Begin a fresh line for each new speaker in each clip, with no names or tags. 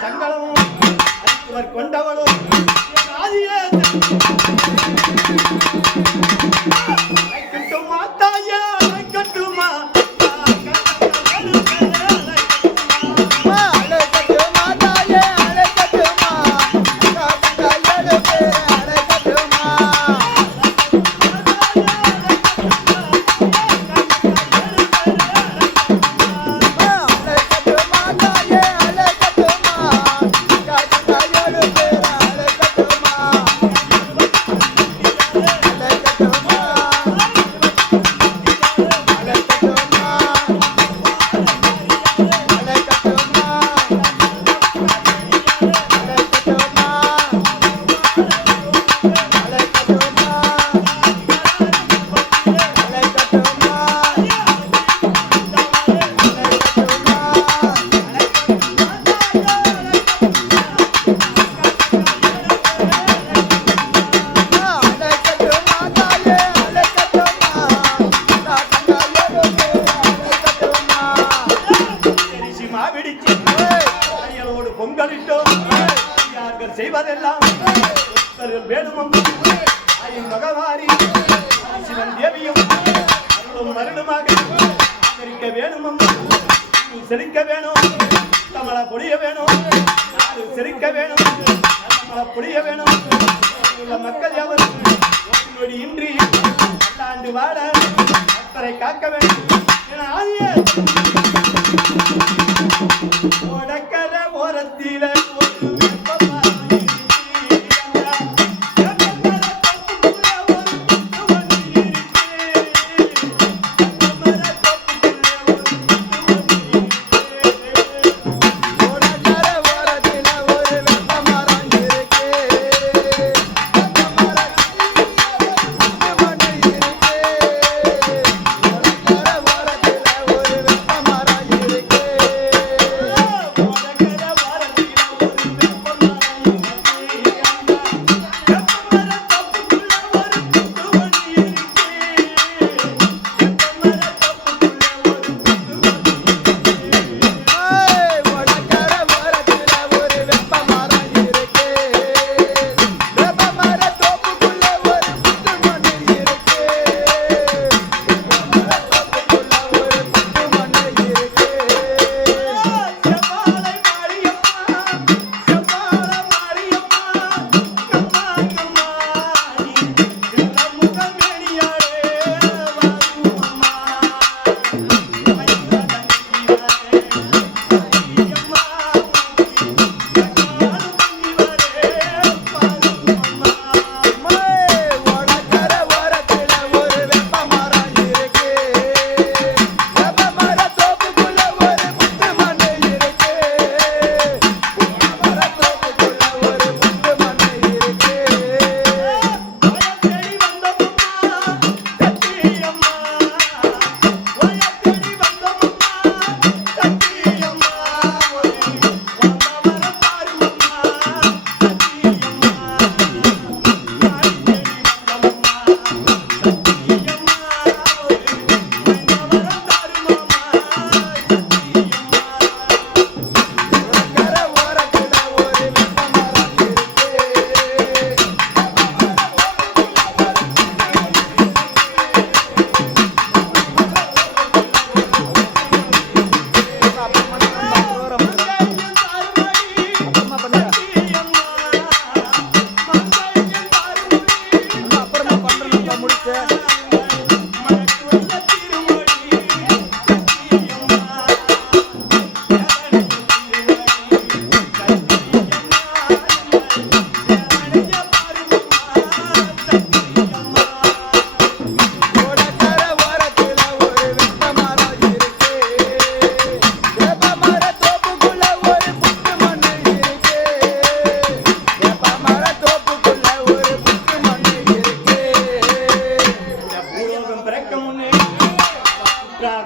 தங்களும் கொண்டவளும். ஆதியே செழிக்க வேணும். தமிழை பொழிய வேணும். நாடு செழிக்க வேணும். தமிழை பொழிய வேணும். உள்ள மக்கள் எவரும் நொடி இன்றி ஆண்டு வாழ அத்தரை காக்க வேண்டும். என ஆதிய ஓடக்கர ஓரத்திலே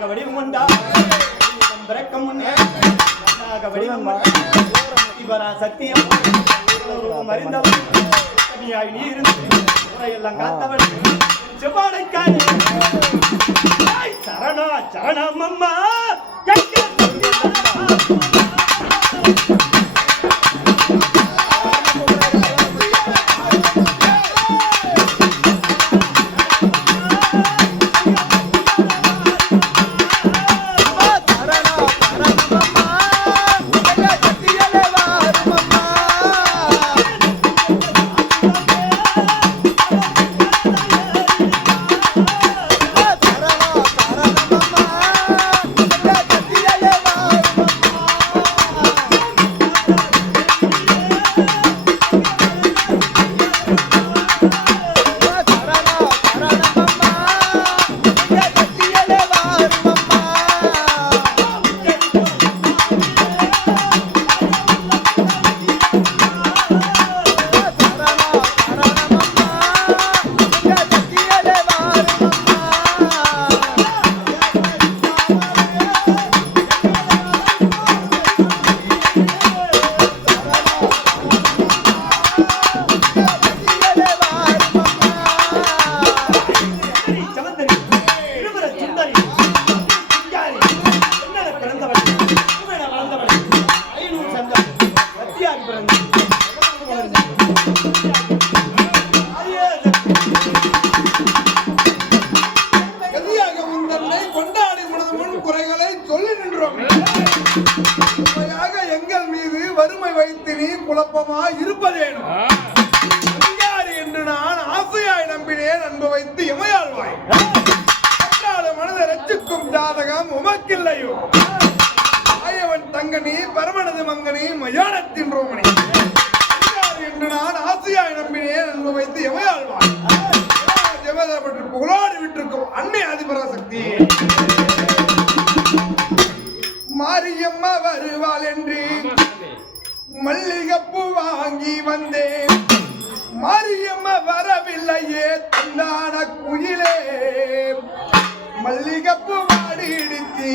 நன்னாக வடிவம் கொண்டா
பிறக்கம் முன்னே நன்னாக வடிவம் இவரா சத்தியம். அறிந்தவன். நீ இருந்து முறையெல்லாம் காத்தவன். செவ்வாழைக்காரி. சரணா சரணம் அம்மா
குழப்பமா இருப்பதேனும் அதிகாரி என்று நான் ஆசையாய் நம்பினேன். அன்பு வைத்து எமையாழ்வாய் மனதை ரச்சிக்கும் ஜாதகம் உமக்கில்லையோ. ஆயவன் தங்கனி பரமனது மங்கனி மயானத்தின் ரோமணி. என்று நான் ஆசையாய் நம்பினேன். அன்பு வைத்து எமையாழ்வாய் புகழாடி விட்டிருக்கும் அன்னை ஆதிபராசக்தி. மாரியம்மா வருவாள் என்று மல்லிகைப்பூ வாங்கி வந்தேன். மரியம்ம வரவில்லையே தந்தான குயிலே. மல்லிகைப்பூ வாடி இடித்தி.